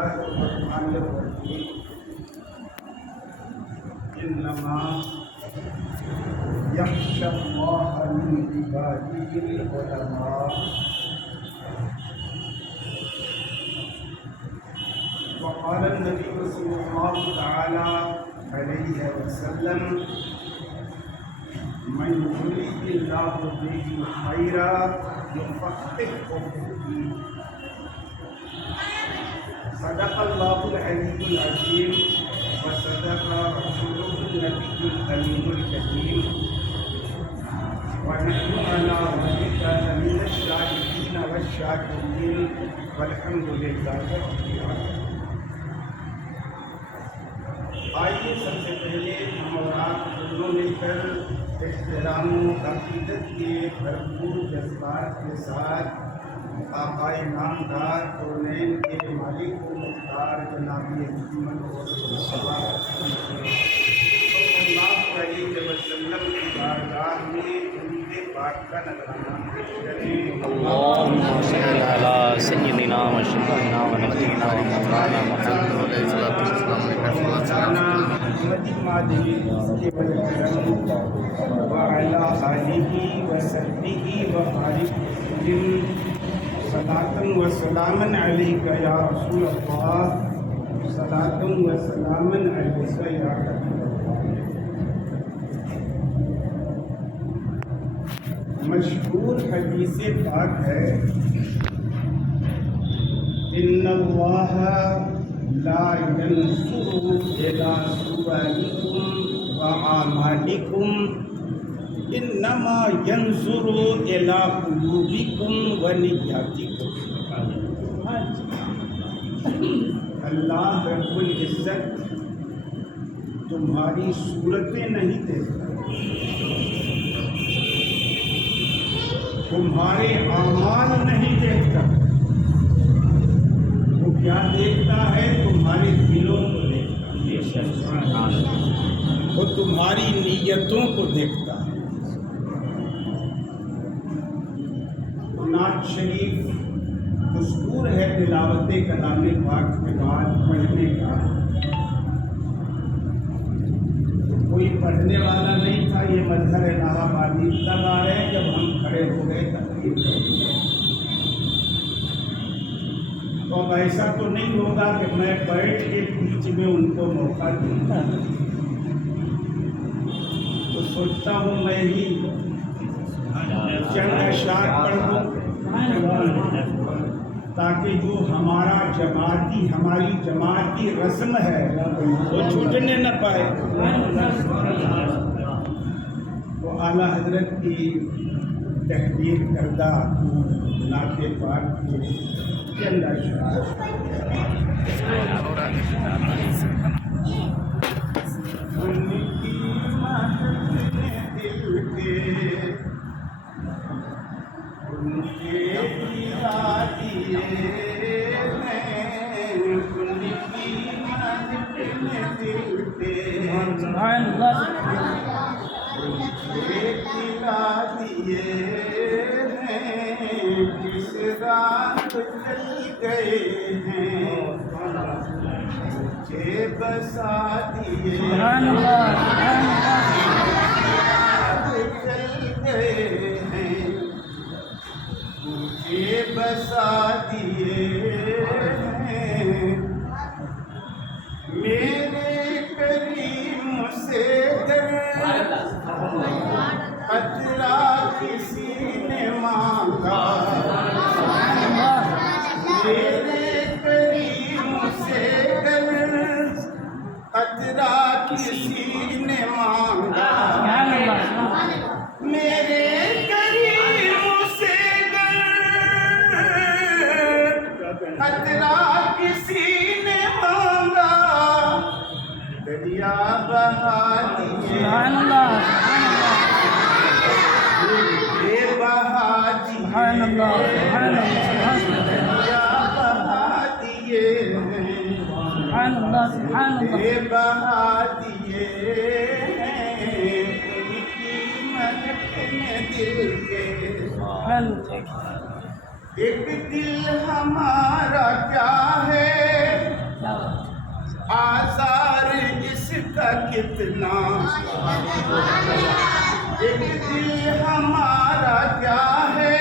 الله الرحمن الرحيم إنما يخشى الله من عباده العلماء وقال النبي صلى الله تعالى عليه وسلم من يريد الله به خيرا يفقهه في الدين صدق الله العلي العظيم وصدق رسوله النبي الكريم الكريم ونحن على ذلك من الشاهدين والشاكرين والحمد لله رب العالمين. آئیے سب سے پہلے ہم اور آپ دونوں مل کر احترام و عقیدت کے بھرپور جذبات کے ساتھ آقا نامدار کونین کے مالک و مختار جناب محمد صلی اللہ علیہ وسلم کی بارگاہ میں درود پاک کا نذرانہ پیش کریں. اللهم صل على سيدنا وشفيعنا ونبينا ومولانا محمد علیہ الصلوۃ والسلام وعلى آله وصحبه وبارك وسلم صلاة وسلاما عليك يا رسول الله صلاة وسلاما عليك يا حبيب الله. مشہور حدیث پاک ہے ان اللہ لا ينظر الى صوركم واعمالكم انما ينظر الى قلوبكم ونياتكم. اللہ رب العزت تمہاری صورتیں نہیں دیکھتا، تمہارے اعمال نہیں دیکھتا. وہ کیا دیکھتا ہے؟ تمہارے دلوں کو دیکھتا ہے، وہ تمہاری نیتوں کو دیکھتا ہے. نعت شریف دستور ہے تلاوت کلام پاک کے بعد پڑھنے کا. کوئی پڑھنے والا نہیں تھا. یہ مظہر الہ آبادی تب آ رہے جب ہم کھڑے ہو گئے تقریر کرنے. تو اب ایسا تو نہیں ہوگا کہ میں بیٹھ کے بیچ میں ان کو موقع دوں گا. تو سوچتا ہوں میں ہی چند اشعار پڑھ دوں تاکہ جو ہماری جماعتی رسم ہے وہ چھوٹنے نہ پائے. تو اعلیٰ حضرت کی تحریر کردہ نعت پاک کے چند اشعار. ان کی محبت دل کے ان کے دیے ہیں، ان کی محبت دل کے دلا دیے ہیں، جس رات چل گئے ہیں مجھے بسا دیے. چل گئے ہیں مجھے بسا دیے ہیں. میرے کریم سے قطرہ کسی نے مانگا، میرے کریم سے قطرہ کسی نے مانگا. میرے کریم سے قطرہ کسی نے مانگا، دریا بہا دیے بہا دیے دریا بہا دیے بہا دیے ان کی مدد میں دل کے ایک دل ہمارا کیا ہے آزار اس کا کتنا، ایک دل ہمارا کیا ہے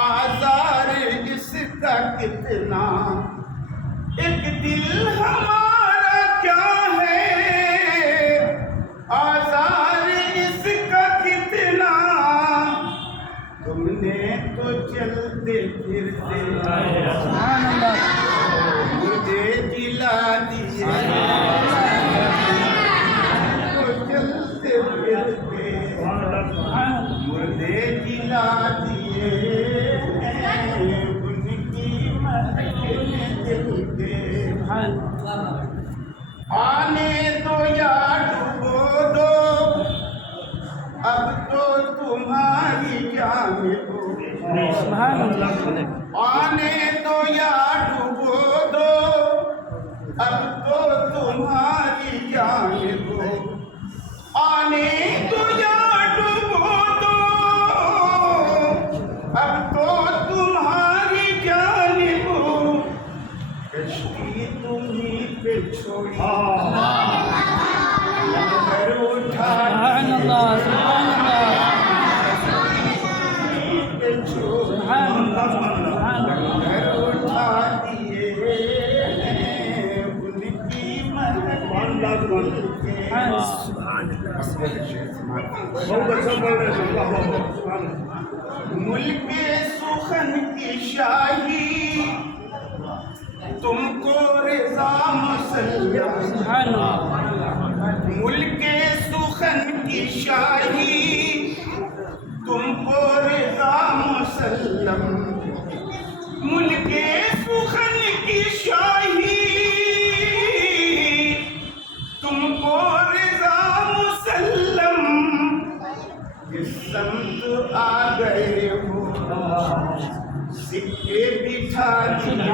آزار اس کا کتنا، ایک دل ہمارا کیا ہے آزار اس کا کتنا، تم نے تو چلتے پھرتے مجھے جلا دیا، تو چلتے پھرتے مردے جلا دیے، ان کی مہکنے دل کے، آنے دو یا ڈبو دو اب تو تمہاری جانب، آنے دو یا ڈبو دو اب تو تمہاری جانب، آنے دو یا ڈبو دو اب تو تمہاری جانب، کشتی تمہیں پہ چھوڑی کر اٹھا ملک سخن کی شاہی تم کو رضا مسلم، ملک سخن کی شاہی تم کو رضا مسلم، ملک سخن کی شاہی تم کو رضا مسلم، اس سمت آ گئے ہو سکے بٹھا دیے،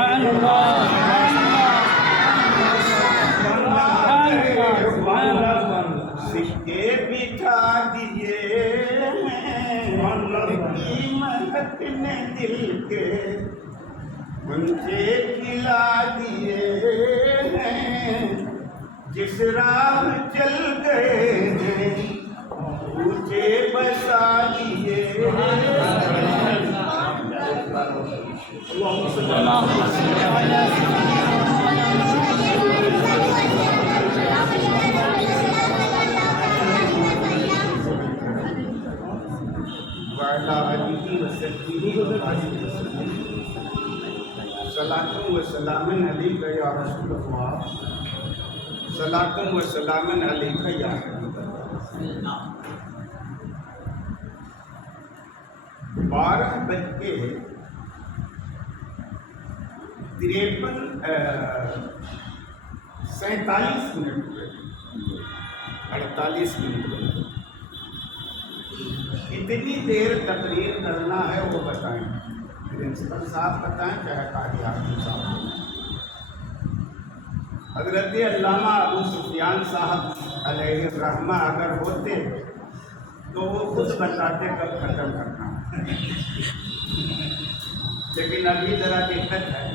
سکے بٹھا دیے، مہکنے دل کے منچے کھلا دیے، جس راہ چل گئے ہیں مجھے بسا دیے، صلاۃ و سلام علیک یا رسول اللہ، صلاۃ و سلام علیک یا حبیب اللہ۔ 47 منٹ ہوئے، 48 منٹ ہوئے، کتنی دیر تقریر کرنا ہے وہ بتائیں، پرنسپل صاحب بتائیں چاہے قاضی اعظم صاحب۔ حضرت علامہ ابو سفیان صاحب علیہ الرحمہ اگر ہوتے تو وہ خود بتاتے کب ختم کرنا، لیکن ابھی ذرا دقت ہے،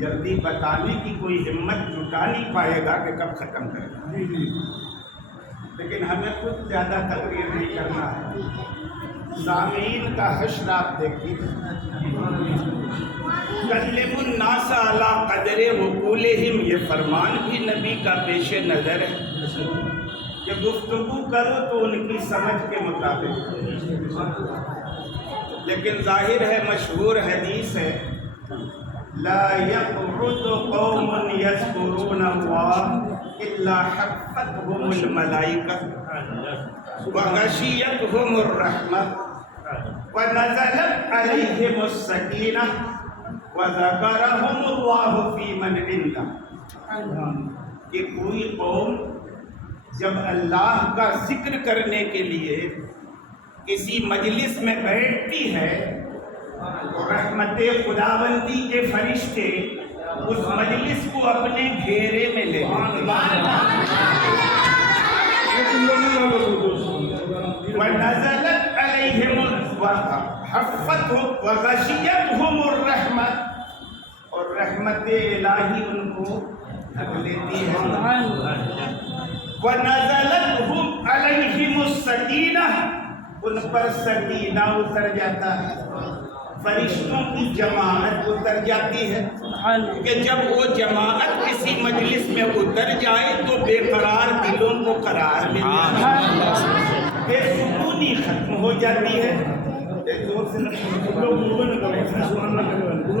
جلدی بتانے کی کوئی ہمت جٹا نہیں پائے گا کہ کب ختم کرنا، لیکن ہمیں خود زیادہ تقریر نہیں کرنا ہے۔ سامعین کا حشر آپ دیکھیے، کلم الناس علی قدر عقولہم، یہ فرمان بھی نبی کا پیش نظر ہے کہ گفتگو کرو تو ان کی سمجھ کے مطابق، لیکن ظاہر ہے مشہور حدیث ہے لا يقعد قوم يذكرون الله الا حفتهم الملائکہ وغشیتهم الرحمہ ونزلت علیہم السکینہ وذکرهم اللہ فی من عنده، کہ کوئی قوم جب اللہ کا ذکر کرنے کے لیے کسی مجلس میں بیٹھتی ہے تو رحمت خداوندی کے فرشتے اس مجلس کو اپنے گھیرے میں لے لیتے ہیں، وَنَزَلَتْ عَلَيْهِمُ حفتهم وغشيتهم الرحمة، اور رحمت الہی ان کو ڈھک لیتی ہے. وَنَزَلَتْهُمْ عَلَيْهِمُ السَّكِينَةُ، ان پر سکینہ اتر جاتا ہے، فرشتوں کی جماعت اتر جاتی ہے. کہ جب وہ جماعت کسی مجلس میں اتر جائے تو بے قرار دلوں کو قرار مل جاتا ہے، بے سکونی ختم ہو جاتی ہے. زور سے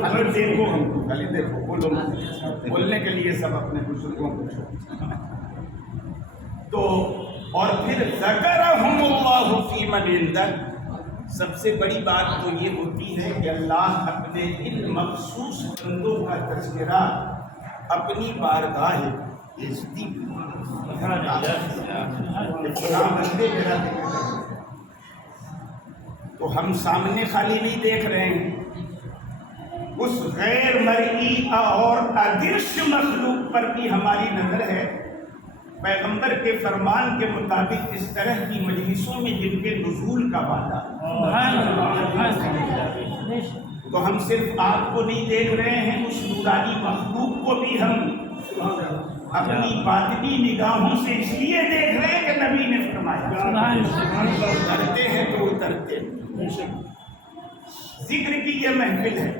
اگر دیکھو ہم کو خالی دیکھو، بولو بولنے کے لیے سب اپنے بزرگوں کو تو. اور پھر ذکرہم اللہ فی من عنده، سب سے بڑی بات تو یہ ہوتی ہے کہ اللہ اپنے ان مخصوص بندوں کا تذکرہ اپنی بارگاہ عزتی تو ہم سامنے خالی نہیں دیکھ رہے ہیں، اس غیر مرئی اور ادرش مخلوق پر بھی ہماری نظر ہے. پیغمبر کے فرمان کے مطابق اس طرح کی مجلسوں میں جن کے نزول کا وعدہ، تو ہم صرف آپ کو نہیں دیکھ رہے ہیں، اس نورانی مخلوق کو بھی ہم اپنی باطنی نگاہوں سے اس لیے دیکھ رہے ہیں کہ نبی نے فرمایا اترتے ہیں تو اترتے ہیں. ذکر کی یہ محفل ہے.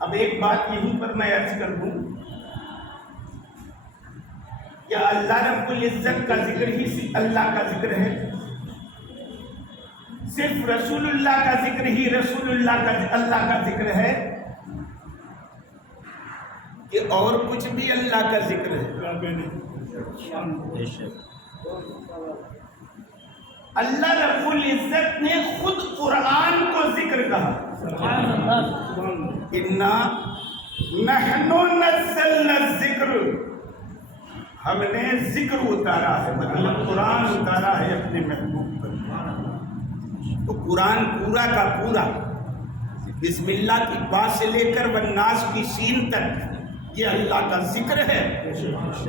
اب ایک بات یہیں پر میں عرض کر دوں کہ اللہ رب العزت کا ذکر ہی اللہ کا ذکر ہے، صرف رسول اللہ کا ذکر ہی رسول اللہ کا ذکر ہے کہ اور کچھ بھی اللہ کا ذکر ہے. اللہ رب العزت نے خود قرآن کو ذکر کہا، اِنَّا نَحْنُ نَزَّلْنَا الذِّكْرَ، ہم نے ذکر اتارا ہے، مطلب قرآن اتارا ہے اپنے محبوب پر. تو قرآن پورا کا پورا بسم اللہ کی با سے لے کر والناس کی سین تک یہ اللہ کا ذکر ہے،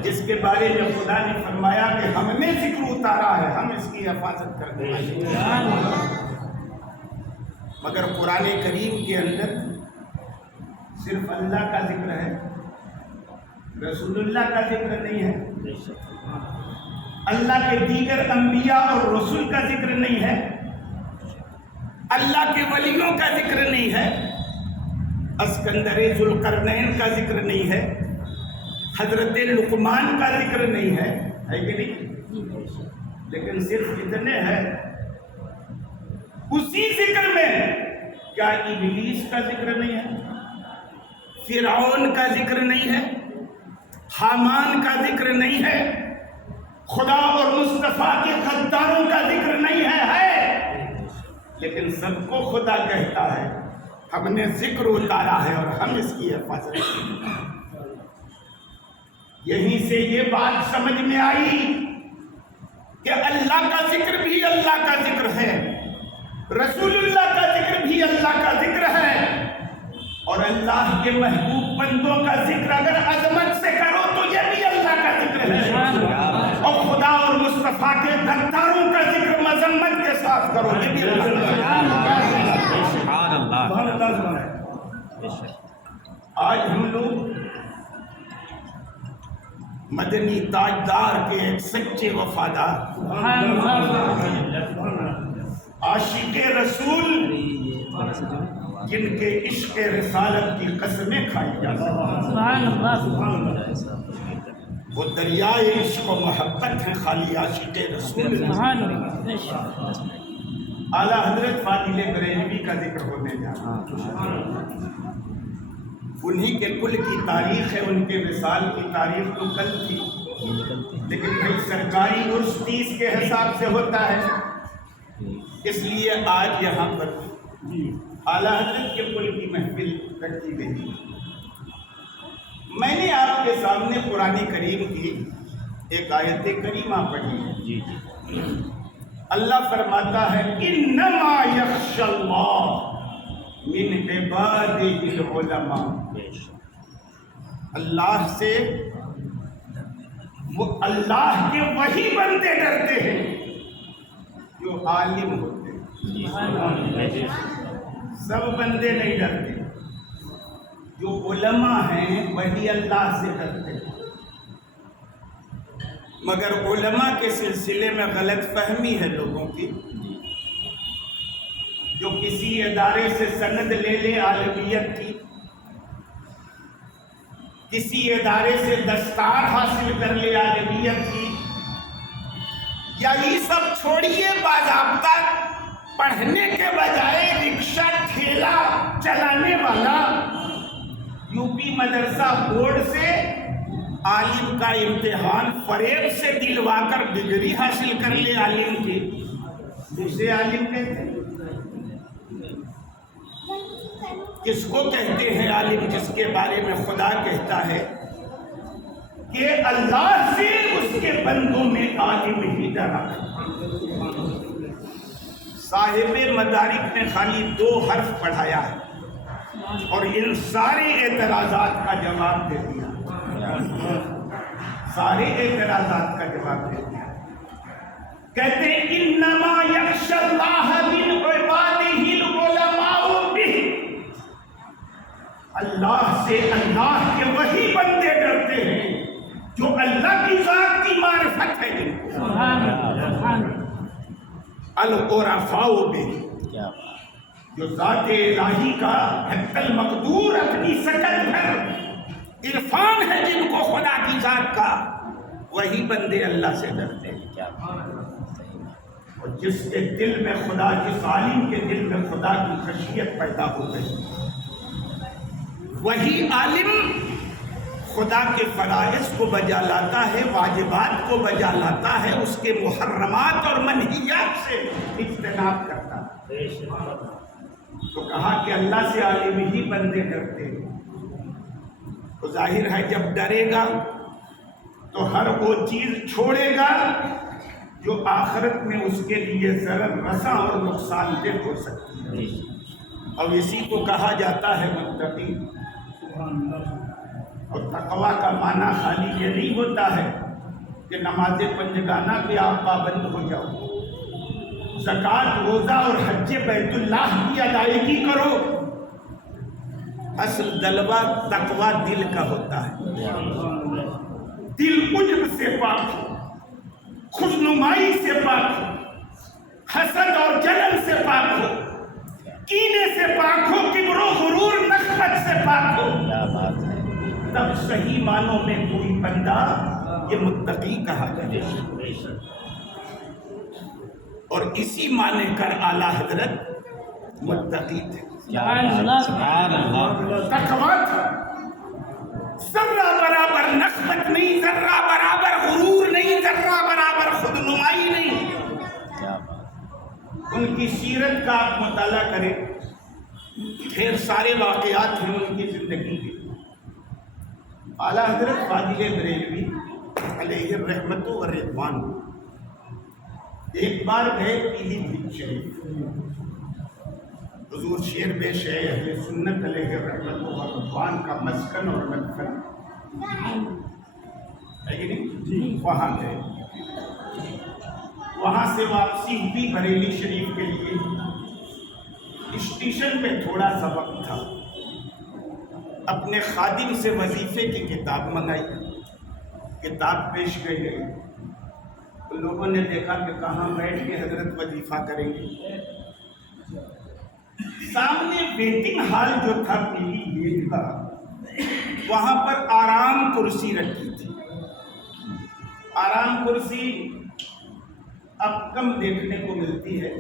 جس کے بارے میں خدا نے فرمایا کہ ہم نے ذکر اتارا ہے، ہم اس کی حفاظت کرتے ہیں. مگر قرآن کریم کے اندر صرف اللہ کا ذکر ہے، رسول اللہ کا ذکر نہیں ہے، اللہ کے دیگر انبیاء اور رسول کا ذکر نہیں ہے، اللہ کے ولیوں کا ذکر نہیں ہے، اسکندر ذوالقرنین کا ذکر نہیں ہے، حضرت لقمان کا ذکر نہیں ہے کہ نہیں؟ لیکن صرف اتنے ہے، اسی ذکر میں کیا ابلیس کا ذکر نہیں ہے، فرعون کا ذکر نہیں ہے، حامان کا ذکر نہیں ہے، خدا اور مصطفیٰ کے غداروں کا ذکر نہیں ہے. لیکن سب کو خدا کہتا ہے ہم نے ذکر اتارا ہے اور ہم اس کی حفاظت کریں. یہیں سے یہ بات سمجھ میں آئی کہ اللہ کا ذکر بھی اللہ کا ذکر ہے، رسول اللہ کا ذکر بھی اللہ کا ذکر ہے، اور اللہ کے محبوب بندوں کا ذکر اگر عظمت سے کرو تو یہ بھی اللہ کا ذکر ہے، اور خدا اور مصطفیٰ کے غداروں کا ذکر مذمت کے ساتھ کرو یہ بھی اللہ کا ذکر ہے. آج ہم لوگ مدنی تاجدار کے ایک سچے وفادار عاشق رسول جن کے عشق رسالت کی قسمیں کھائی جاتی ہیں، وہ دریائے عشق و محبت ہیں خالی عاشق رسول. اعلیٰ حضرت فاضل بریلوی کا ذکر ہونے جا رہا ہے. انہی کے کل کی تاریخ ہے، ان کے وصال کی تاریخ تو کل تھی، لیکن بھائی سرکاری عرس 30 کے حساب سے ہوتا ہے، اس لیے آج یہاں پر اعلیٰ حضرت کے کل کی محفل رکھی گئی. میں نے آپ کے سامنے قرآن کریم کی ایک آیت کریمہ پڑھی ہے. اللہ فرماتا ہے انما یخشی اللہ من عبادہ العلماء، اللہ سے وہ اللہ کے وہی بندے ڈرتے ہیں جو عالم ہوتے ہیں. سب بندے نہیں ڈرتے، جو علماء ہیں وہی اللہ سے ڈرتے ہیں، مگر علماء کے سلسلے میں غلط فہمی ہے لوگوں کی، جو کسی ادارے سے سند لے لے عالمیت کی، کسی ادارے سے دستار حاصل کر لے عالمیت کی، یا یہ سب چھوڑیے باضابطہ پڑھنے کے بجائے رکشہ ٹھیلا چلانے والا یو پی مدرسہ بورڈ سے عالم کا امتحان فریب سے دلوا کر ڈگری حاصل کر لے عالم کی، اسے عالم کہتے ہیں؟ کس کو کہتے ہیں عالم؟ جس کے بارے میں خدا کہتا ہے کہ اللہ سے اس کے بندوں میں عالم ہی ڈرا۔ صاحب مدارک نے خالی 2 حرف پڑھایا ہے اور ان سارے اعتراضات کا جواب دے دیا، سارے اعتراضات کا جواب دے دیا۔ کہتے ہیں انما یخشی اللہ من عبادہ العلماء بہ، اللہ سے اللہ کے وہی بندے ڈرتے ہیں جو اللہ کی ذات کی معرفت ہے جن کو، العرفاء بہ، جو ذات الہی کا حق المقدور اپنی سکت بھر عرفان ہے جن کو خدا کی ذات کا، وہی بندے اللہ سے ڈرتے ہیں۔ اور جس کے دل میں خدا، جس عالم کے دل میں خدا کی خشیت پیدا ہو گئی، وہی عالم خدا کے فرائض کو بجا لاتا ہے، واجبات کو بجا لاتا ہے، اس کے محرمات اور منہیات سے اجتناب کرتا ہے۔ تو کہا کہ اللہ سے عالم ہی بندے ڈرتے ہیں، تو ظاہر ہے جب ڈرے گا تو ہر وہ چیز چھوڑے گا جو آخرت میں اس کے لیے ضرر رساں اور نقصان دہ ہو سکتی ہے، اور اسی کو کہا جاتا ہے متقی۔ اور تقویٰ کا معنی خالی یہ نہیں ہوتا ہے کہ نماز پنجگانہ پہ آپ پابند ہو جاؤ، زکوٰۃ، روزہ اور حج بیت اللہ کی ادائیگی کرو۔ اصل جلوہ تقویٰ دل کا ہوتا ہے، دل عجب سے پاک ہو، خوشنمائی سے پاک ہو، حسد اور جلن سے پاک ہو، کینے سے پاک ہو، کبر و غرور نخوت سے پاک ہو، تب صحیح معنوں میں کوئی بندہ یہ متقی کہا جائے۔ اور اسی معنی کر اعلیٰ حضرت متقی تھے، تقویٰ تھا، ذرہ برابر نخوت نہیں، ذرہ برابر غرور نہیں، ذرہ برابر خودنمائی نہیں۔ ان کی سیرت کا آپ مطالعہ کریں، ڈھیر سارے واقعات ہیں ان کی زندگی کے۔ اعلیٰ حضرت فاضل بریلوی علیہ الرحمت و رضوان ایک بار گئے پیلی بھیت شریف، حضور شیر بے شے اہل سنت علیہ الرحمت و رضوان کا مسکن اور مدفن ہے کہ نہیں؟ وہاں گئے، وہاں سے واپسی ہوئی بریلی شریف کے لیے، اسٹیشن پہ تھوڑا سا وقت تھا، اپنے خادم سے وظیفے کی کتاب منگائی، کتاب پیش کی گئی، لوگوں نے دیکھا کہ کہاں بیٹھ کے حضرت وظیفہ کریں گے، سامنے ویٹنگ ہال جو تھا پیلی بھیت کا، وہاں پر آرام کرسی رکھی تھی۔ آرام کرسی اب کم دیکھنے کو ملتی ہے،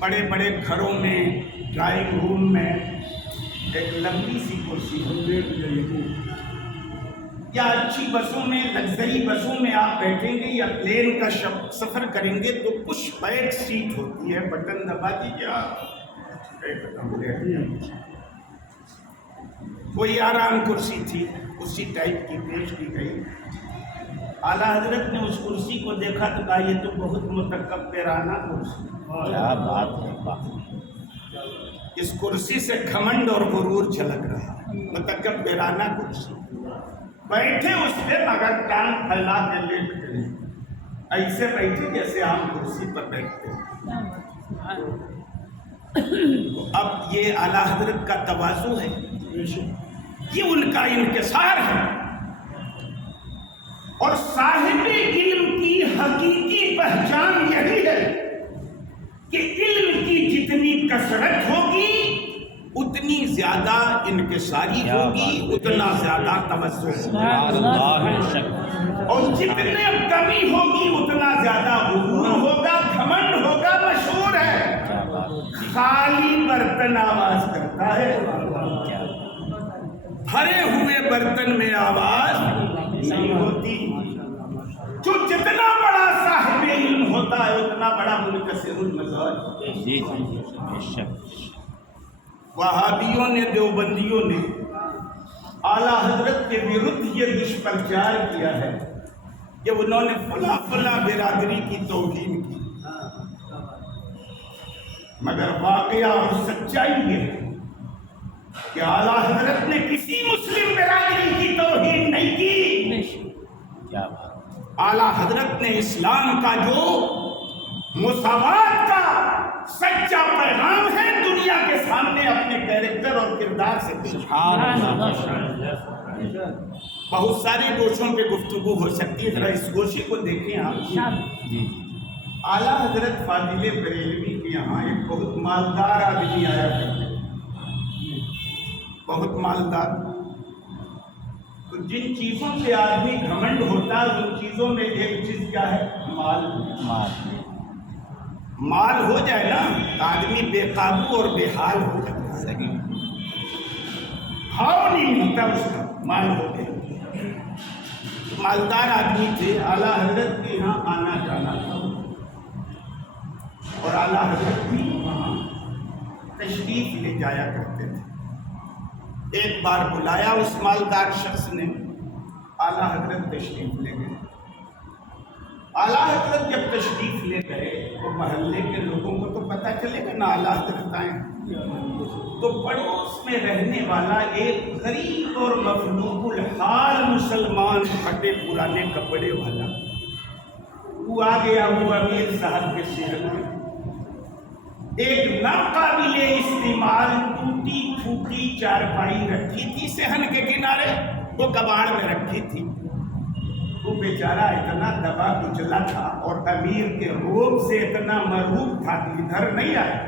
بڑے بڑے گھروں میں، ڈرائنگ روم میں ایک لمبی سی کرسی ہوتی ہے، یا اچھی بسوں میں، لگژری بسوں میں آپ بیٹھیں گے یا پلین کا سفر کریں گے تو پش بیک سیٹ ہوتی ہے، بٹن دبا دیجیے آپ، وہی آرام کرسی تھی، اسی ٹائپ کی پیش کی گئی۔ اعلیٰ حضرت نے اس کرسی کو دیکھا تو کہا یہ تو بہت متکبرانہ کرسی، کیا بات ہے، اس کرسی سے گھمنڈ اور غرور جھلک رہا، متکبرانہ کرسی، بیٹھے اس پہ مگر ٹانگ پھیلا کے لیٹ گئے، ایسے بیٹھے جیسے عام کرسی پر بیٹھتے۔ اب یہ اعلیٰ حضرت کا تواضع ہے، یہ ان کا انکسار ہے، اور صاحب علم کی حقیقی پہچان یہی ہے کہ علم کی جتنی کثرت ہوگی اتنی زیادہ انکساری ہوگی، اتنا زیادہ توجہ ہوگی، اور جتنے کمی ہوگی اتنا زیادہ غرور ہوگا، گھمنڈ ہوگا۔ مشہور ہے خالی برتن آواز کرتا ہے، بھرے ہوئے برتن میں آواز نہیں ہوتی۔ جو جتنا بڑا صاحب علم ہوتا ہے اتنا بڑا منکسر المزاج۔ وہابیوں نے، دیوبندیوں نے اعلیٰ حضرت کے وردھ یہ دشپرچار کیا ہے کہ انہوں نے فلاں فلاں برادری کی توہین کی، مگر واقعہ اور سچائی یہ ہے کہ اعلیٰ حضرت نے کسی مسلم برادری کی توہین نہیں کی۔ اعلیٰ حضرت نے اسلام کا جو مساوات کا سچا پیغام ہے دنیا کے سامنے اپنے کیریکٹر اور کردار سے پیش۔ بہت سارے گوشوں پہ گفتگو ہو سکتی ہے، ذرا اس گوشے کو دیکھیں آپ۔ اعلیٰ حضرت فاضل بریلوی کے یہاں ایک بہت مالدار آدمی آیا کرتے، بہت مالدار۔ تو جن چیزوں سے آدمی گھمنڈ ہوتا ہے ان چیزوں میں ایک چیز کیا ہے؟ مال۔ مال ہو جائے نا آدمی بے قابو اور بے حال ہو جاتا ہے، ہاؤ نہیں ملتا اس کا، مال ہو گیا۔ مالدار آدمی تھے، اعلیٰ حضرت کے یہاں آنا جانا تھا، اور اعلیٰ حضرت بھی وہاں تشریف لے جایا کرتے تھے۔ ایک بار بلایا اس مالدار شخص نے، اعلیٰ حضرت تشریف لے گئے۔ اعلیٰ حضرت جب تشریف لے گئے تو محلے کے لوگوں کو تو پتہ چلے گا نا اعلیٰ حضرت آئے، تو پڑوس میں رہنے والا ایک غریب اور مفلوق الحال مسلمان پھٹے پرانے کپڑے والا وہ آ گیا، وہ امیر صاحب کے صحن میں ایک ناقابل استعمال ٹوٹی پھوٹی چارپائی رکھی تھی صحن کے کنارے، وہ کباڑ میں رکھی تھی۔ وہ بیچارہ اتنا دبا کچلا تھا اور امیر کے روب سے اتنا مرعوب تھا کہ ادھر نہیں آیا،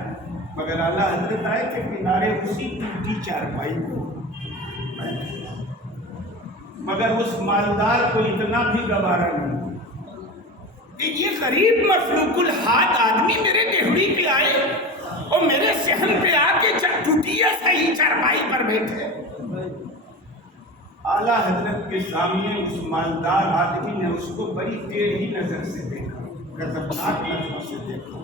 مگر اعلیٰ حضرت آئے تھے کنارے اسی ٹوٹی چارپائی کو، مگر اس مالدار کو اتنا بھی گوارا نہیں کہ یہ غریب مفلوق الحال آدمی میرے ڈہڑی پہ آئے اور میرے صحن پہ آ کے ٹوٹی صحیح چارپائی پر بیٹھے۔ اعلیٰ حضرت کے سامنے اس مالدار آدمی نے اس کو بڑی ٹیڑھی نظر سے دیکھا، غضبناک نظر سے دیکھا،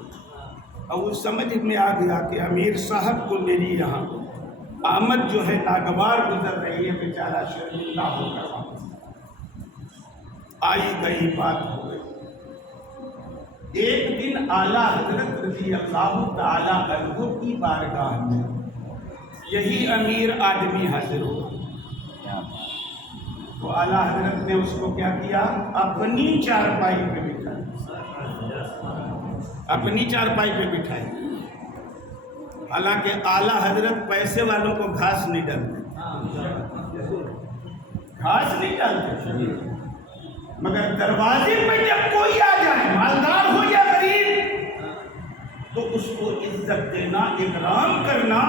اور وہ سمجھ میں آ گیا کہ امیر صاحب کو میری یہاں آمد جو ہے ناگوار گزر رہی ہے، بیچارہ شرمندہ ہو گیا۔ آئی گئی بات ہو گئی۔ ایک دن اعلیٰ حضرت رضی اللہ تعالیٰ عنہ کی بارگاہ میں یہی امیر آدمی حاضر ہوا، تو اعلیٰ حضرت نے اس کو کیا کیا؟ اپنی چارپائی پہ بٹھایا، اپنی چارپائی پہ بٹھائی۔ حالانکہ اعلیٰ حضرت پیسے والوں کو گھاس نہیں ڈالتے، گھاس نہیں ڈالتے، مگر دروازے پہ جب کوئی آ جائے، مالدار ہو یا غریب، تو اس کو عزت دینا، اکرام کرنا،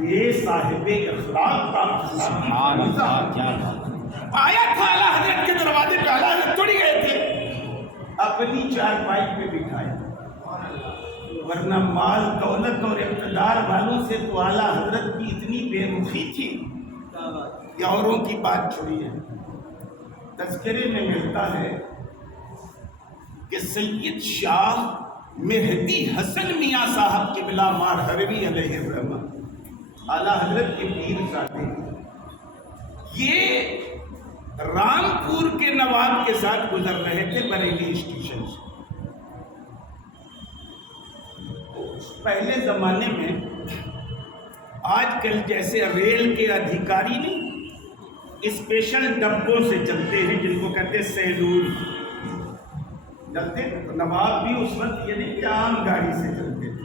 یہ صاحب اخلاق کا آیا تھا۔ اعلیٰ حضرت کے دروازے پہ اعلیٰ حضرت تھوڑی گئے تھے، اپنی چارپائی پہ بٹھایا، ورنہ مال دولت اور اقتدار والوں سے تو اعلیٰ حضرت کی اتنی بے رخی تھی کہ اوروں کی بات چھوڑی ہے۔ تذکرے میں ملتا ہے کہ سید شاہ مہدی حسن میاں صاحب قبلہ مارہروی علیہ الرحمہ اعلیٰ حضرت کے پیر زادے، یہ رامپور کے نواب کے ساتھ گزر رہے تھے بریلی اسٹیشن سے۔ پہلے زمانے میں آج کل جیسے ریل کے ادھیکاری نہیں اسپیشل ڈبوں سے چلتے ہیں جن کو کہتے ہیں سیلون، چلتے، نواب بھی اس وقت یہ نہیں کہ عام گاڑی سے چلتے تھے،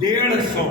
150,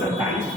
27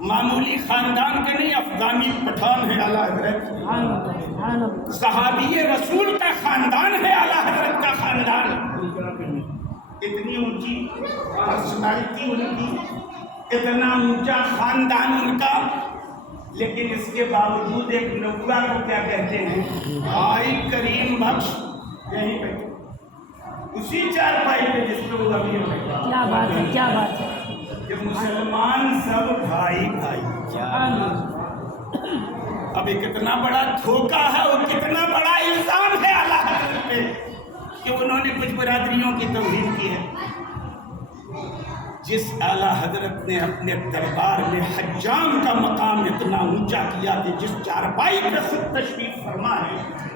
معمولی خاندان کے نہیں، افغانی پٹھان ہے اعلیٰ حضرت، صحابی رسول کا خاندان ہے اعلیٰ حضرت کا خاندان، اتنی اونچی پرسنالٹی ان کی، اتنا اونچا خاندان ان کا، لیکن اس کے باوجود ایک نبوہ کو کیا کہتے ہیں؟ بھائی کریم بخش، یہیں پہ اسی چارپائی پہ جس پہ وہ امیر ہے۔ کیا بات ہے، کیا بات ہے، کہ مسلمان سب بھائی بھائی۔ اب یہ کتنا بڑا دھوکہ ہے اور کتنا بڑا الزام ہے اعلیٰ حضرت پہ کہ انہوں نے کچھ برادریوں کی توہین کی ہے۔ جس اعلیٰ حضرت نے اپنے دربار میں حجام کا مقام اتنا اونچا کیا کہ جس چارپائی پہ خود تشریف فرما ہے،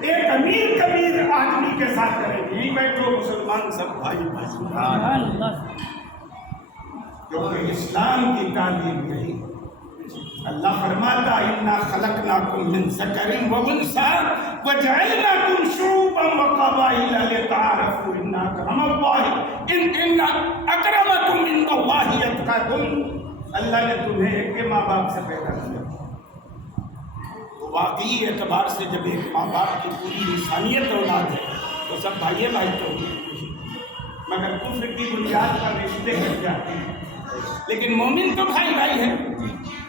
ایک امیر کبیر آدمی کے ساتھ کریں گے، یہیں بیٹھو مسلمان سب بھائی بھائی، کیونکہ اسلام کی تعلیم یہی ہے۔ اللہ فرماتا اِنَّا خَلَقْنَاكُم مِّن ذَكَرٍ وَأُنثَىٰ وَجَعَلْنَاكُمْ شُعُوبًا وَقَبَائِلَ لِتَعَارَفُوا إِنَّ أَكْرَمَكُمْ عِندَ اللَّهِ أَتْقَاكُمْ۔ اللہ نے تمہیں ایک کے ماں باپ سے پیدا کیا، تو واقعی اعتبار سے جب ایک ماں باپ کی پوری انسانیت اولاد ہے تو سب بھائی بھائی تو ہوگی، مگر کفر کی بنیاد پر رشتے ہٹ جاتے ہیں، لیکن مومن تو بھائی بھائی ہے۔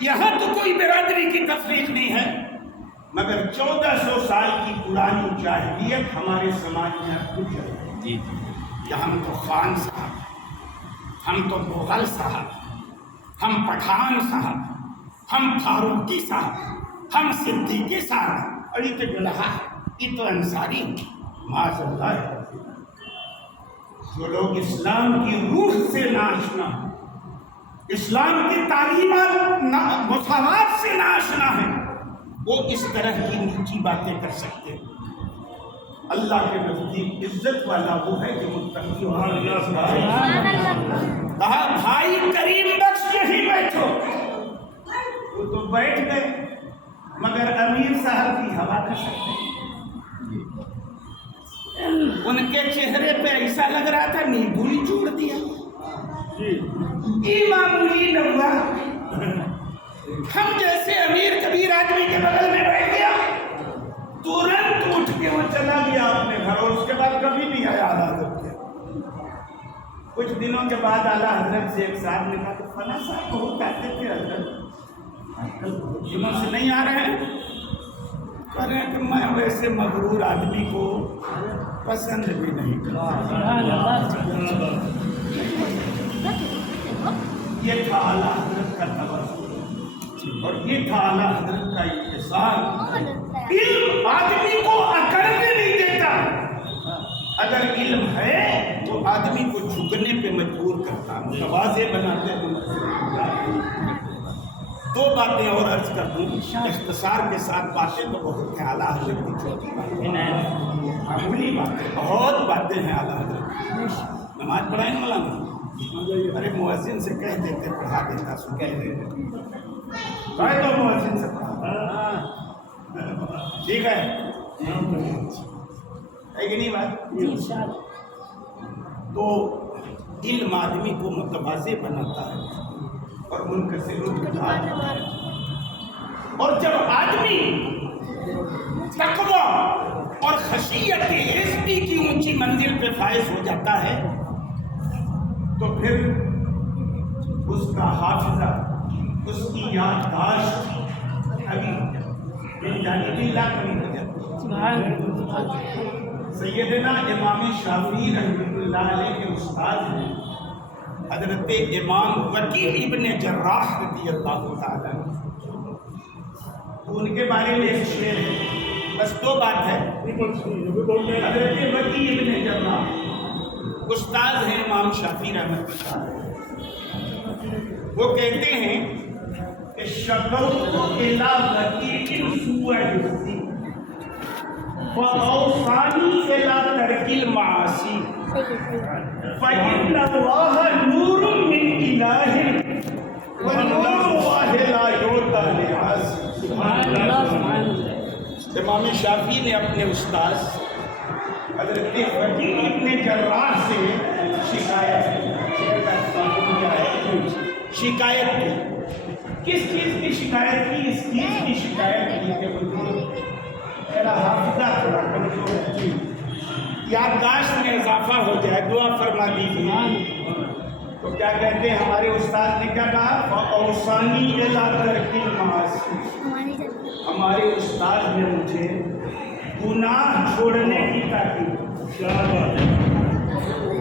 یہاں تو کوئی برادری کی تفریق نہیں ہے، مگر 1400 سال کی پرانی جاہلیت ہمارے سماج میں اب کچھ ہے کہ ہم تو خان صاحب، ہم تو مغل صاحب، ہم پٹھان صاحب، ہم فاروقی صاحب، ہم صدیقی صاحب، اور یہ تو جنہا یہ تو انصاری، معاذ اللہ ہے۔ جو لوگ اسلام کی روح سے ناشنا، اسلام کی تعلیمات مساوات سے ناشنا ہے، وہ اس طرح کی نیچی باتیں کر سکتے ہیں۔ اللہ کے نزدیک عزت والا وہ ہے کہ متقی ہو۔ کہا بھائی کریم بخش یہیں بیٹھو، وہ تو بیٹھ گئے، مگر امیر صاحب کی ہوا کر سکتے ہیں۔ ان کے چہرے پہ ایسا لگ رہا تھا نیبو ہی چوڑ دیا۔ معمولی نبوہ، ہم جیسے امیر کبیر آدمی کے بغل میں بیٹھ گیا، ترنت اٹھ کے وہ چلا گیا اپنے گھر، اور اس کے بعد کبھی نہیں آیا اعلیٰ حضرت کے۔ کچھ دنوں کے بعد اعلیٰ حضرت سے ایک صاحب نے کہا کہ فلاں صاحب بہت آتے تھے حضرت، دنوں سے نہیں آ رہے ہیں؟ کہہ رہے ہیں کہ میں ویسے مغرور آدمی کو پسند بھی نہیں کرتا۔ یہ تھا اعلیٰ حضرت کا توازن، اور یہ تھا اعلیٰ حضرت کا اتصال۔ علم آدمی کو اکڑنے نہیں دیتا، اگر علم ہے تو آدمی کو جھکنے پہ مجبور کرتا، متواضع بناتے ہیں۔ دو باتیں اور عرض کر دوں اختصار کے ساتھ، باتیں تو بہت ہیں اعلیٰ حضرت کی، چھوٹی باتیں معمولی باتیں، بہت باتیں ہیں اعلیٰ حضرت۔ نماز پڑھائیں مولانا؟ ارے مؤذن سے کہہ دیتے پڑھا دیتا، سو کہہ دیتے کہہ دو مؤذن سے پڑھا، ٹھیک ہے کہ نہیں بات؟ تو علم آدمی کو متواضع بناتا ہے اور منکر سے روکتا ہے، اور جب آدمی تقوی اور خشیت عزتی کی اونچی منزل پہ فائز ہو جاتا ہے تو پھر اس کا حافظہ، اس کی یادداشت ابھی جانب اللہ کبھی ہو جاتی ہے۔ سیدنا امام شافعی رحمۃ اللہ علیہ کے استاد ہیں حضرت امام وکیع ابن جراح رضی اللہ تعالیٰ، تو ان کے بارے میں ایک شعر ہے، بس دو بات ہے۔ حضرت وکیع ابن جراح استاد ہیں امام شافعی رحمۃ اللہ علیہ، وہ کہتے ہیں کہ شکوت الی وکیع سوء حفظی فاوصانی الی ترک المعاصی فإن اللہ نور من الہ ونور اللہ لا یعطی لعاصی۔ امام شافعی نے اپنے استاد حضرت وکیع ابن جراح سے شکایت کی، کس چیز کی شکایت کی؟ اس چیز کی شکایت کی کہ حضور میرا حافظہ تھوڑا کمزور ہے، یادداشت میں اضافہ ہو جائے، دعا فرما دیجیے۔ تو کیا کہتے ہیں ہمارے استاد نے کیا کہا؟ فَأَوْصَانِي إِلَىٰ تَرْكِ الْمَعَاصِي، ہمارے استاد نے مجھے گناہ چھوڑنے کی تاکید کی۔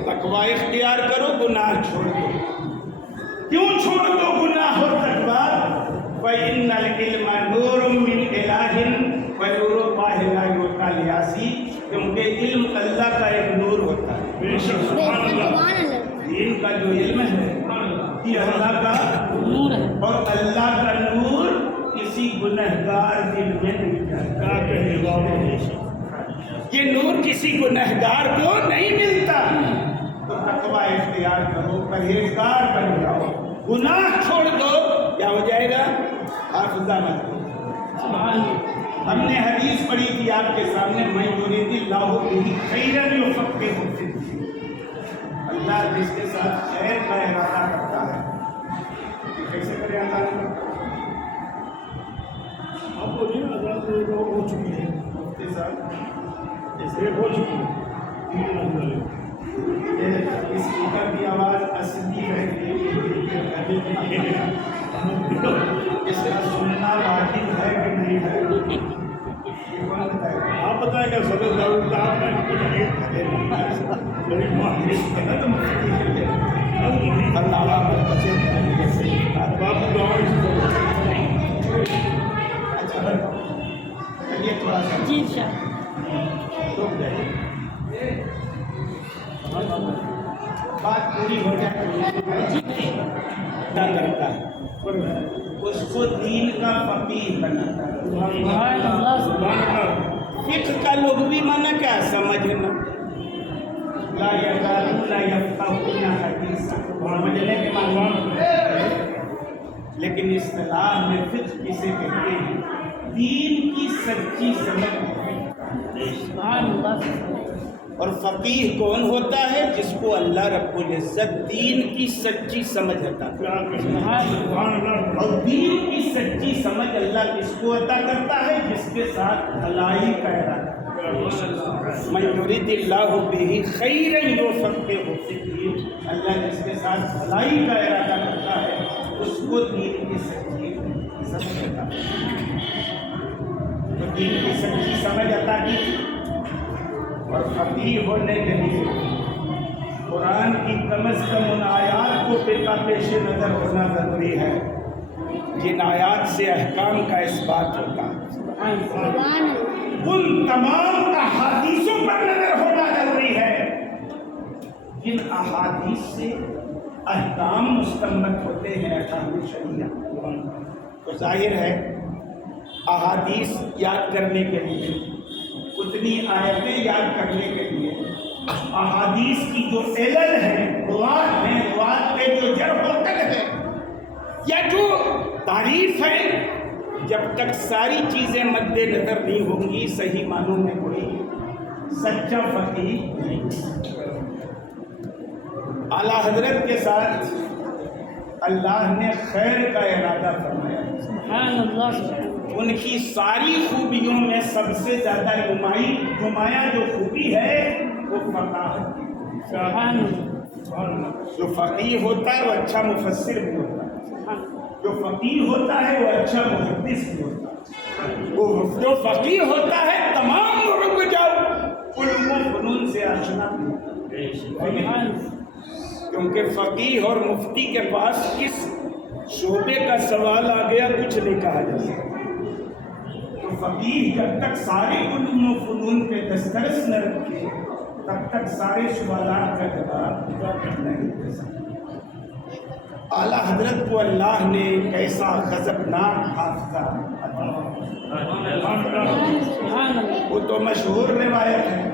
تقویٰ اختیار کرو، گناہ چھوڑ دو۔ کیوں چھوڑ دو گناہ اور تقویٰ؟ فَإِنَّ الْعِلْمَ نُورٌ مِّنْ إِلَٰهٍ وَنُورُ اللَّهِ لَا يُؤْتَىٰ لِعَاصِيٍ، کیونکہ علم اللہ کا ایک نور ہوتا ہے۔ دین کا جو علم ہے یہ اللہ کا نور ہے، اور اللہ کا نور کسی گنہگار دل میں نہیں جاتا۔ یہ نور کسی گنہگار کو نہیں ملتا۔ تو تقویٰ اختیار کرو، پرہیزگار بن جاؤ، گناہ چھوڑ دو، کیا ہو جائے گا؟ حافظہ مت دو۔ ہم نے حدیث پڑھی تھی آپ کے سامنے، میں یرید اللہ بہ خیرا یفقہہ فی الدین، اللہ جس کے ساتھ خیر کا ارادہ کرتا ہے۔ کیسے کرے اللہ؟ آپ کو نہیں آزاد ہو چکی ہے مفتی صاحب، اس لیے ہو چکی ہے۔ اس اسپیکر کی آواز اصلی ہے، اس کا سننا واجب ہے کہ نہیں ہے؟ آپ بتائیں گے صدر داؤد صاحب جی بات پوری ہو جائے کیا کرتا ہے؟ اس کو دین کا فقیہ بناتا ہے۔ فقہ کا لغوی معنی کیا سمجھنا؟ لا یقالون یفقہون حدیثا، سمجھنے کے معنی۔ لیکن اصطلاح میں فقہ کسے کہتے ہیں؟ دین کی سچی سمجھ۔ اور فقیہ کون ہوتا ہے؟ جس کو اللہ رب العزت دین کی سچی سمجھ عطا کرتا ہے۔ اور دین کی سچی سمجھ اللہ کس کو عطا کرتا ہے؟ جس کے ساتھ بھلائی کا ارادہ۔ من یرید اللہ بہ خیرا یفقہہ فی الدین، اللہ جس کے ساتھ بھلائی کا ارادہ کرتا ہے اس کو دین کی سچی سمجھ عطا کرتا ہے۔ تو دین کی سچی سمجھ عطا کی، اور فقیہ ہونے کے لیے قرآن کی کم از کم ان آیات کو پیش نظر ہونا ضروری ہے جن آیات سے احکام کا اثبات ہوتا ہے۔ ان تمام احادیثوں پر نظر ہونا ضروری ہے جن احادیث سے احکام مستنبط ہوتے ہیں، احکام شریعہ۔ تو ظاہر ہے احادیث یاد کرنے کے لیے، اتنی آیتیں یاد کرنے کے لیے، احادیث کی جو علل ہے، روات ہیں، روات پہ جو جرح و قدر ہے یا جو تعریف ہے، جب تک ساری چیزیں مد نظر نہیں ہوں گی صحیح معنوں میں کوئی سچا فقیہ نہیں۔ اعلیٰ حضرت کے ساتھ اللہ نے خیر کا ارادہ فرمایا۔ ان کی ساری خوبیوں میں سب سے زیادہ نمایاں جو خوبی ہے وہ فقاہت کی۔ جو فقیہ ہوتا ہے وہ اچھا مفسر بھی ہوتا ہے، جو فقیہ ہوتا ہے وہ اچھا محدث بھی ہوتا ہے۔ وہ جو فقیہ ہوتا ہے تمام رک جاؤ علم و فنون سے آشنا بھی ہوتا ہے، کیونکہ فقیہ اور مفتی کے پاس کس شعبے کا سوال آ گیا کچھ نہیں کہا جا سکتا۔ تو فقیہ جب تک سارے علوم و فنون پہ دسترس نہ رکھے تب تک سارے سوالات کا جواب نہیں دے سکتا۔ اعلیٰ حضرت کو اللہ نے ایسا غضبناک حافظہ وہ تو مشہور روایت ہے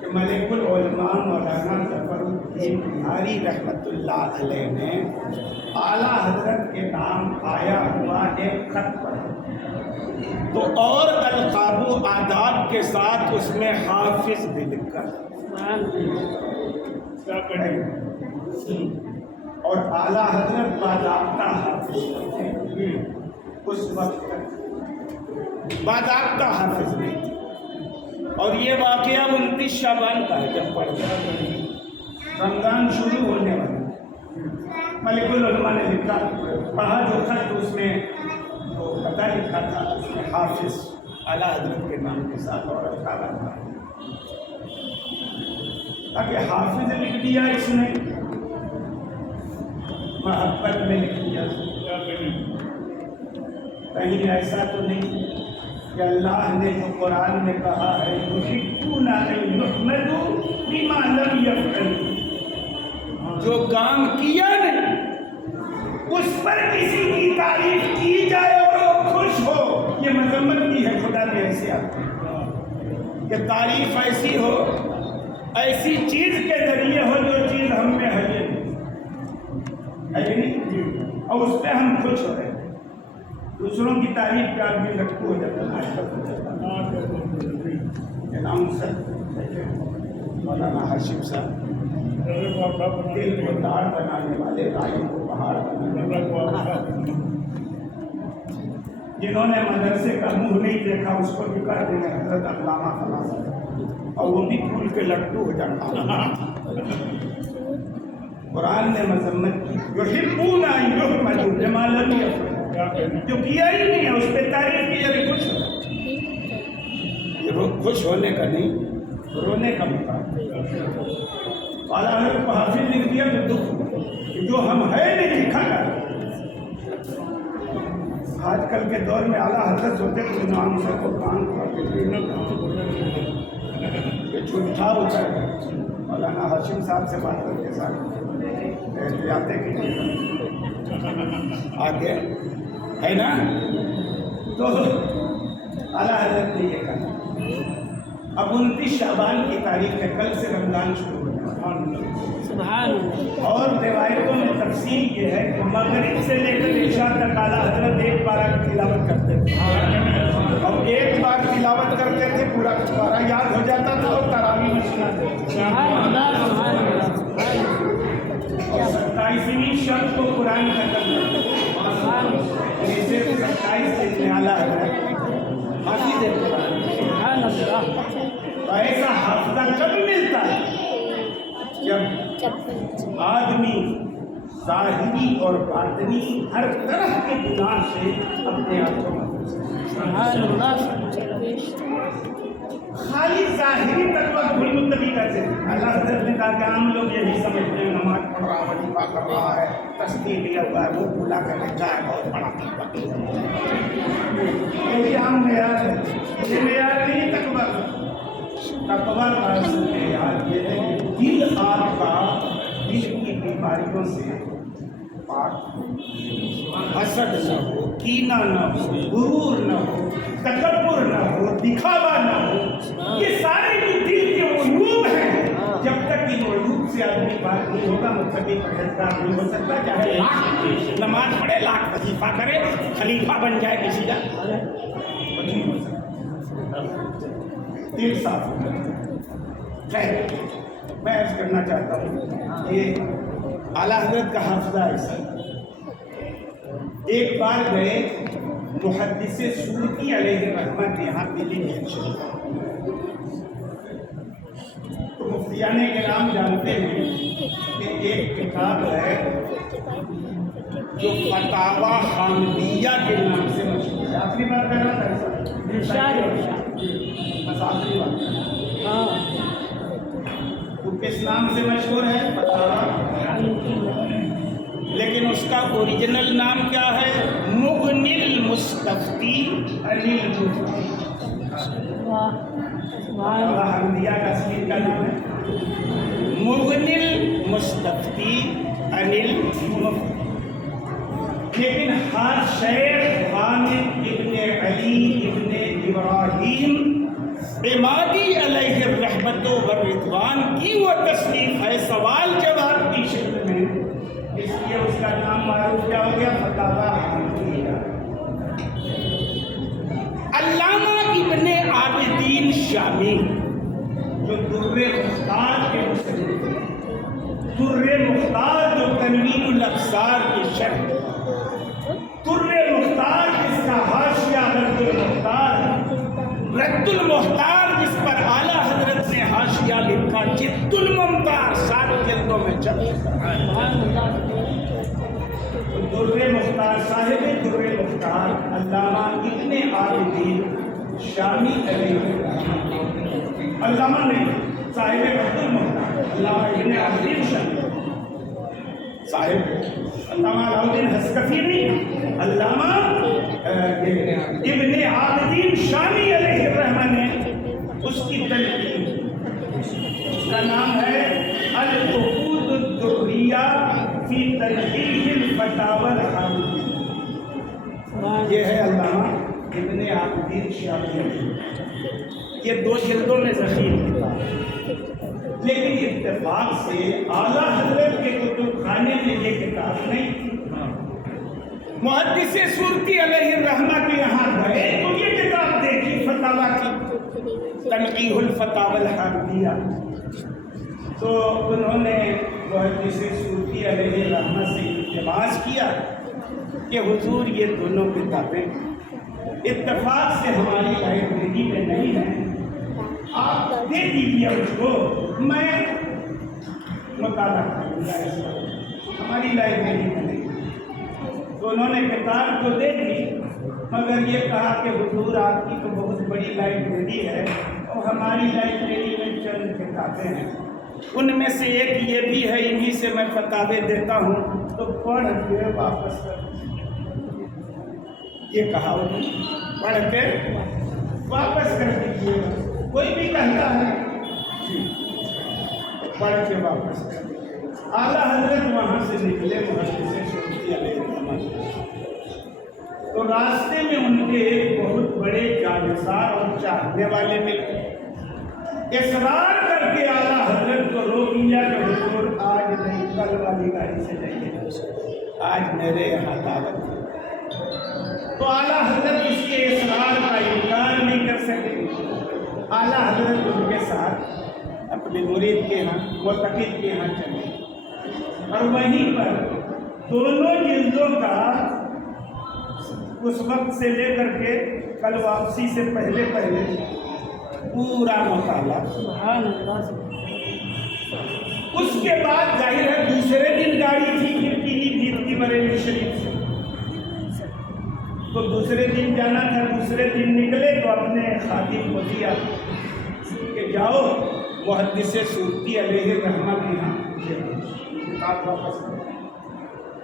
کہ ملک العلماء مولانا ظفر الدین بہاری رحمۃ اللہ علیہ نے اعلیٰ حضرت کے نام آیا ہوا ایک خط پڑھا تو اور القاب و آداب کے ساتھ اس میں حافظ بھی لکھا۔ اور اعلیٰ حضرت باضابطہ حافظ تھے، اس وقت تک باضابطہ حافظ نہیں تھے۔ اور یہ واقعہ 29 شعبان کا ہے، جب پڑھا رمضان شروع ہونے والا، ملک العلماء نے لکھا، پڑھا جو خط اس میں وہ پتہ لکھا تھا، اس میں حافظ اعلیٰ حضرت کے نام کے ساتھ اور اٹھارہ تھا، تاکہ حافظ لکھ دیا اس نے، محبت میں لکھ دیا، کہیں ایسا تو نہیں کہ اللہ نے جو قرآن میں کہا ہے یحبون ان یحمدوا بما لم یفعلوا، جو کام کیا نہیں اس پر کسی کی تعریف کی جائے اور وہ خوش ہو، یہ مذمت کی ہے خدا نے ایسے آپ کہ تعریف ایسی ہو، ایسی چیز کے ذریعے ہو جو چیز ہم میں ہے نہیں، اور اس پہ ہم خوش ہو رہے ہیں۔ دوسروں کی تعریف کا آدمی لٹکو ہو جاتا ہے۔ نام مولانا ہاشم صاحب دل کو داڑھ بنانے والے، رائے کو پہاڑ بنانے والے، جنہوں نے مدرسے کا منہ نہیں دیکھا اس کو بھی کہہ دیں گے حضرت علامہ فلاں صاحب، اور وہ بھی پھول کے لٹو ہو جانا۔ قرآن نے مذمت کی، یحبون ان یحمدوا بما لم یفعلوا، جو کیا ہی نہیں ہے اس پہ تعریف کی جائے خوش ہو، یہ خوش ہونے کا نہیں، رونے کا مقام۔ اعلیٰ حضرت کو حافظ لکھ دیا تو دکھ، جو ہم ہے نہیں دکھا کر۔ آج کل کے دور میں اعلیٰ حضرت ہوتے تو نام سے کو کان یہ جھوٹا ہوتا ہے۔ مولانا ہاشم صاحب سے بات کر کے ساتھ احتیاطیں کی آگے ہے نا، تو اعلیٰ حضرت نے یہ کہا۔ اب 29 شعبان کی تاریخ ہے، کل سے رمضان شروع ہونے والا، اور روایتوں میں تفصیل یہ ہے کہ مغرب سے لے کر عشاء تک اعلیٰ حضرت ایک پارہ کی تلاوت کرتے تھے، اور ایک بار تلاوت کرتے تھے پورا پارہ یاد ہو جاتا تھا اور تراویح میں سناتے تھے، اور 27ویں شب کو قرآن ختم کرتے تھے، صرف 27 دن میں اعلیٰ حضرت حافظ قرآن۔ ایسا حافظہ کب ملتا ہے جب آدمی ظاہری اور باطنی ہر طرح کے گناہ سے اپنے آپ کو خالی ظاہری تقویٰ بھول متقی کرتے ہیں۔ اللہ حضرت نے کہا کہ عام لوگ یہی سمجھتے ہیں نماز پڑھ رہا ہے، وظیفہ کر رہا ہے، تسبیح لیا ہوا ہے، وہ بھولا کر رکھا ہے، بہت بڑا تقویٰ۔ یہی عام معیار ہے، یہ معیار نہیں تقویٰ کا۔ تقویٰ کا اصل معیار یہ ہے کہ دل آپ کا دل کی بیماریوں سے پاک، حسد نہ ہو، کینہ نہ ہو، غرور نہ ہو، تکبر نہ ہو، دکھاوا نہ ہو، یہ سارے جو دل کے عیوب ہیں، جب تک ان عیوب سے آدمی پاک نہیں ہوگا متقی پرہیزگار نہیں ہو سکتا، چاہے لاکھ نماز پڑھے، لاکھ وظیفہ کرے، خلیفہ بن جائے کسی کا، نہیں ہو سکتا، دل صاف ہو جائے۔ خیر، میں عرض کرنا چاہتا ہوں یہ اعلیٰ حضرت کا حافظہ ایسا، ایک بار گئے محدث سورتی علیہ رحمت یہاں دلی میں شریف، تو مفتیان کرام جانتے ہیں کہ ایک کتاب ہے جو فتاوی حامدیہ کے نام سے مشہور ہے۔ آخری بار کہہ رہا تھا بس آخری بات، وہ کس نام سے مشہور ہے؟ فتاوی، لیکن اس کا اوریجنل نام کیا ہے؟ مغنی المستفتی عن المفتی۔ حمدیہ کا اصلی کا نام ہے مغنی المستفتی عن المفتی، لیکن ہر شیخ حامد ابن علی ابن ابراہیم عمادی علیہ الرحمت والرضوان کی وہ تصنیف ہے سوال جواب کی شکل میں، اس لیے اس کا نام معروف کیا ہو گیا؟ فتاوی حامدیہ۔ علامہ ابن عابدین شامی جو در استاد کے مصنف ہیں، در مختار جو تنویر الابصار کی شرح، در مختار جس کا حاشیہ رد المختار، رد المختار جس پر اعلیٰ حضرت نے حاشیہ لکھا، جد الممتار 7 جلدوں میں چل چکا ہے۔ در مختار صاحب در مختار علامہ ابن عابدین شامی علیہ الرحمۃ، علامہ نہیں صاحب عبد المختار، علامہ ابن عابدین شامی صاحب، علامہ علاؤدین حسکفی نہیں، علامہ ابن عابدین شامی علیہ الرحمۃ نے اس کی تلقین، اس کا نام ہے العقود الدریہ فی تلقیح الفتاوی الحامدیہ، یہ ہے علامہ ابن عابدین شامی، یہ 2 جلدوں میں ذخیر کتاب ہے، لیکن اتفاق سے اعلیٰ حضرت کے کتب خانے میں یہ کتاب نہیں، محدث سورتی علیہ الرحمہ کے یہاں گئے تو یہ کتاب دیکھی فتاوی کی، تنقیح الفتاوی الحامدیہ، تو انہوں نے محدث سورتی علیہ الرحمہ سے التماس کیا کہ حضور یہ دونوں کتابیں اتفاق سے ہماری لائبریری میں نہیں ہیں، آپ دے دیجیے اس کو، میں مطالعہ کروں گا اس کا، ہماری لائبریری میں نہیں۔ تو انہوں نے کتاب تو دے دی، مگر یہ کہا کہ حضور آپ کی تو بہت بڑی لائبریری ہے اور ہماری لائبریری میں چند کتابیں ہیں، ان میں سے ایک یہ بھی ہے، انہی سے میں فتاوے دیتا ہوں، تو پڑھ کے واپس کر، یہ کہا انہوں نے، پڑھ کے واپس کر دیجیے، کوئی بھی کہتا ہے پڑھ کے واپس کر دیجیے۔ اعلیٰ حضرت وہاں سے نکلے محدث سورتی علیہ الرحمہ، تو راستے میں ان کے ایک بہت بڑے جانسار اور چاہنے والے ملے، اصرار کر کے اعلیٰ حضرت کو روک لیا کہ حضور آج نہیں، کل والی گاڑی سے جائیے، آج میرے یہاں دعوت ہے۔ تو اعلیٰ حضرت اس کے اصرار کا انکار نہیں کر سکے، اعلیٰ حضرت ان کے ساتھ اپنے مرید کے ہاں، معتقد کے ہاں چلے، اور وہیں پر دونوں جلدوں کا اس وقت سے لے کر کے کل واپسی سے پہلے پورا مطالعہ، سبحان اللہ۔ اس کے بعد ظاہر ہے دوسرے دن گاڑی تھی پھر پیلی بھیت کی بریلی شریف سے، تو دوسرے دن جانا تھا، دوسرے دن نکلے تو اپنے خادم کو دیا کہ جاؤ محدث سورتی علیہ الرحمہ کے یہاں کتاب واپس کرو۔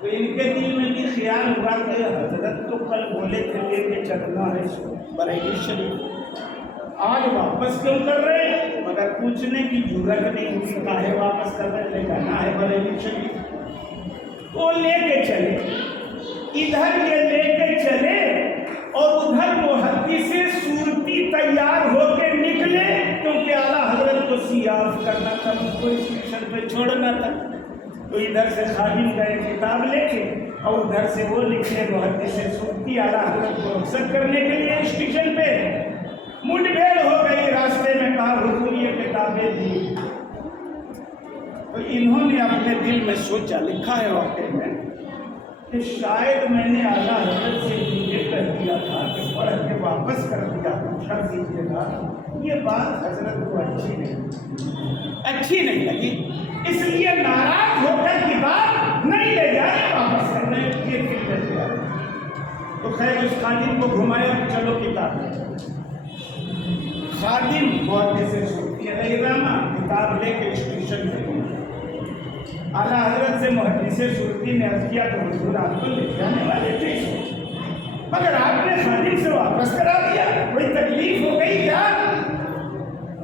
تو ان کے دل میں بھی خیال ہوا کہ حضرت تو کل بولے تھے لے کے چلنا ہے بریلی شریف، آج واپس کیوں کر رہے ہیں؟ مگر پوچھنے کی جرت نہیں ہوئی، کاہے واپس کر رہے، لے جانا ہے بریلی شریف، وہ لے کے چلے، ادھر یہ لے کے چلے اور ادھر محدث سورتی تیار ہو کے نکلے، کیونکہ اعلیٰ حضرت کو سیاف کرنا تھا، اس کو اسٹیشن پہ چھوڑنا تھا، تو ادھر سے خادم گئے کتاب لے کے اور ادھر سے وہ لکھے محدث سورتی اعلیٰ حضرت کو رخصت کرنے کے لیے اسٹیشن پہ مڈ بھیڑ ہو گئی، راستے میں کہا حضور یہ کتابیں دی، تو انہوں نے اپنے دل میں سوچا، لکھا ہے واقعے میں کہ شاید میں نے اعلیٰ حضرت سے یہ کہہ دیا تھا کہ پڑھ کے واپس کر دیا، کر دیجیے گا، یہ بات حضرت کو اچھی نہیں لگی، اس لیے ناراض ہو کر کتاب نہیں لے جائے، واپس کرنے یہ پھر لے گیا۔ تو خیر اس خادم کو گھمایا، چلو کتاب لے، خادم محدث سورتی علیہ الرحمہ کتاب لے کے اسٹیشن پہ گھوما، اعلیٰ حضرت سے محدث سورتی نے عرض کیا کہ حضور آپ کو لے جانے والے تھے، مگر آپ نے خادم سے واپس کرا دیا، کوئی تکلیف ہو گئی کیا؟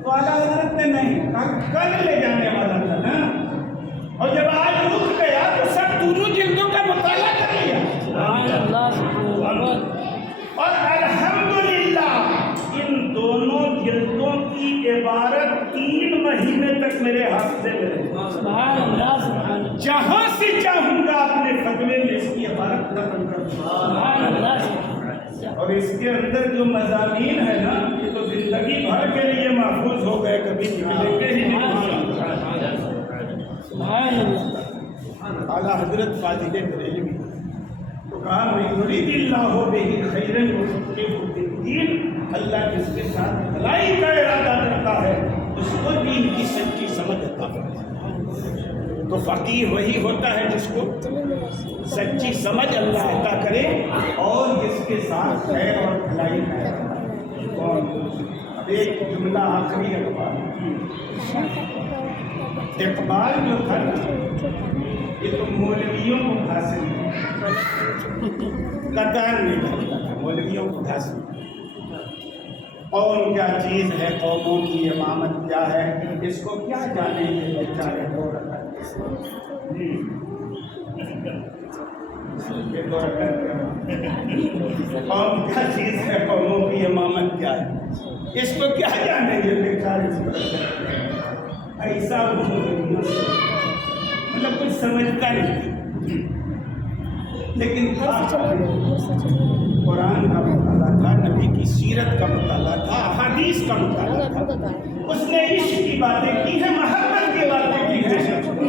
تو اعلیٰ حضرت نے نہیں کہا، کل لے جانے والا تھا نا، اور جب آج رک گیا تو سب دونوں جلدوں کا مطالعہ کر لیا، سبحان اللہ، سبحان اللہ، اور الحمدللہ ان دونوں جلدوں کی عبارت 3 مہینے تک میرے حافظے میں رہی، سبحان اللہ، سبحان اللہ، جہاں سے چاہوں گا اپنے فتوے میں اس کی عبارت نقل کر دوں، سبحان اللہ، سبحان اللہ، اور اس کے اندر جو مضامین ہے نا یہ تو زندگی بھر کے لیے محفوظ ہو گئے، کبھی نکلیں گے ہی نہیں، سبحان اللہ۔ اعلیٰ حضرت فاضل بریلوی تو کہا میں یرید اللہ بہ خیرا یفقہہ فی الدین، اللہ جس کے ساتھ بھلائی کا ارادہ کرتا ہے اس کو دین کی سچی سمجھ عطا کرتا ہے۔ تو فقیہ وہی ہوتا ہے جس کو سچی سمجھ اللہ عطا کرے اور جس کے ساتھ خیر اور بھلائی کا ارادہ۔ اب ایک جملہ آخری اقبال جو تھا یہ تو مولویوں کو حاصل قطعاً نہیں کرتا تھا، مولویوں کو حاصل۔ قوم کیا چیز ہے، قوموں کی امامت کیا ہے، اس کو کیا جانے یہ بیچارے دو رکعت قوم کیا چیز ہے، قوموں کی امامت کیا ہے، اس کو کیا جانے یہ بیچارے ایسا مطلب کچھ سمجھتا نہیں، لیکن قرآن کا مطالعہ تھا، نبی کی سیرت کا مطالعہ تھا، احادیث کا مطالعہ تھا، اس نے عشق کی باتیں کی ہیں، محبت کی باتیں کی ہیں۔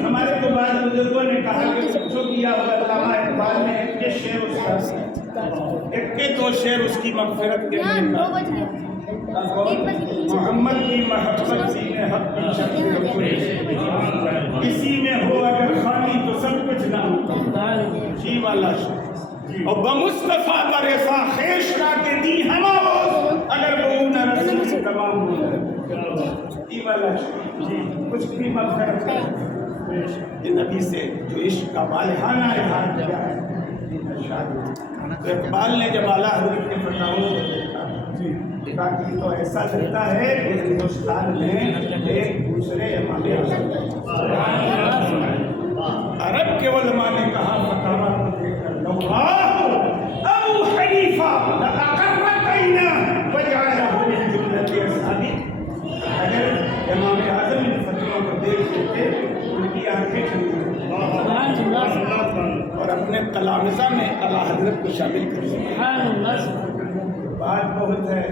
ہمارے تو بعض بزرگوں نے کہا کہ جو کیا ہوا علامہ اقبال نے ایک کے شعر اس کا ایک کے دو شعر اس کی مغفرت کے لیے محمد کی محبت سینے حق کی شکل کسی میں ہو اگر خالی تو سب کچھ نہ ہوتا جی والا اور بمصطفیٰ کا رفا خیش را کے دی ہمارو اگر وہ نہ رسول تمام ہو جی والا کچھ بھی مغفرت یہ نبی سے جو عشق کا بالہانہ اظہار کیا ہے۔ تو اقبال نے جب اعلیٰ حضرت کے فتاووں کو دیکھا تاکہ تو ایسا لگتا ہے کہ ہندوستان میں ایک دوسرے امام عرب کے علماء نے کہا فتاوا کو دیکھ کر لو ابو حنیفہ لأقرت عیناہ وجعلہ من جملۃ اصحابہ، اگر امام اعظم ان فتووں کو دیکھ لیتے ان کی آنکھیں ٹھنڈی اور اپنے تلامذہ میں اعلیٰ حضرت کو شامل کر سکتے۔ بات بہت ہے،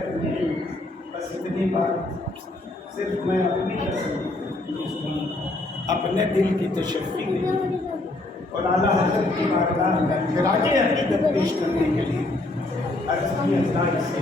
بس اتنی بات صرف میں اپنی اپنے دل کی تشفی نہیں اور اعلیٰ حضرت کی بارگاہ میں خراج عقیدت پیش کرنے کے لیے عرض کی اللہ سے